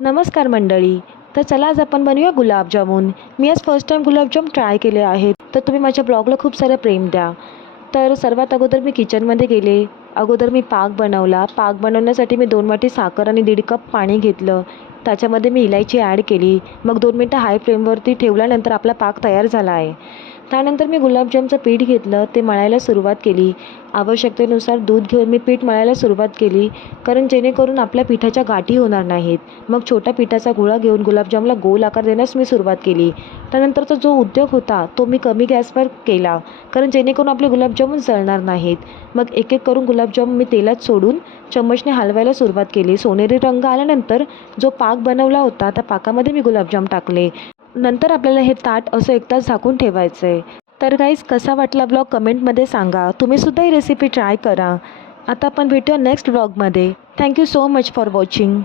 नमस्कार मंडळी. तर चला आज आपण बनवूया गुलाबजामुन. मी आज फर्स्ट टाईम गुलाबजाम ट्राय केले आहेत. तर तुम्ही माझ्या ब्लॉगला खूप सारं प्रेम द्या. तर सर्वात अगोदर मी किचनमध्ये गेले. अगोदर मी पाक बनवला. पाक बनवण्यासाठी मी 2 वाटी साखर आणि 1.5 कप पाणी घेतलं. त्याच्यामध्ये मी इलायची ॲड केली. मग 2 मिनटं हाय फ्लेमवरती ठेवल्यानंतर आपला पाक तयार झाला आहे. त्यानंतर मी गुलाबजामचं पीठ घेतलं. ते मळायला सुरुवात केली. आवश्यकतेनुसार दूध घेऊन मी पीठ मळायला सुरुवात केली, कारण जेणेकरून आपल्या पिठाच्या गाठी होणार नाहीत. मग छोट्या पिठाचा गोळा घेऊन गुलाबजामला गोल आकार देण्यास मी सुरुवात केली. त्यानंतरचा जो उद्योग होता तो मी कमी गॅसवर केला, कारण जेणेकरून आपले गुलाबजामुन जळणार नाहीत. मग एक एक करून गुलाबजाम मी तेलात सोडून चम्मचने हलवायला सुरुवात केली. सोनेरी रंग आल्यानंतर जो पाक बनवला होता त्या पाकामध्ये मी गुलाबजाम टाकले. नंतर आपल्याला हे ताट असं 1 तास झाकून ठेवायचं आहे. तर गाईज, कसा वाटला ब्लॉग कमेंटमध्ये सांगा. तुम्हीसुद्धा ही रेसिपी ट्राय करा. आता आपण भेटूया नेक्स्ट ब्लॉगमध्ये. Thank you so much for watching.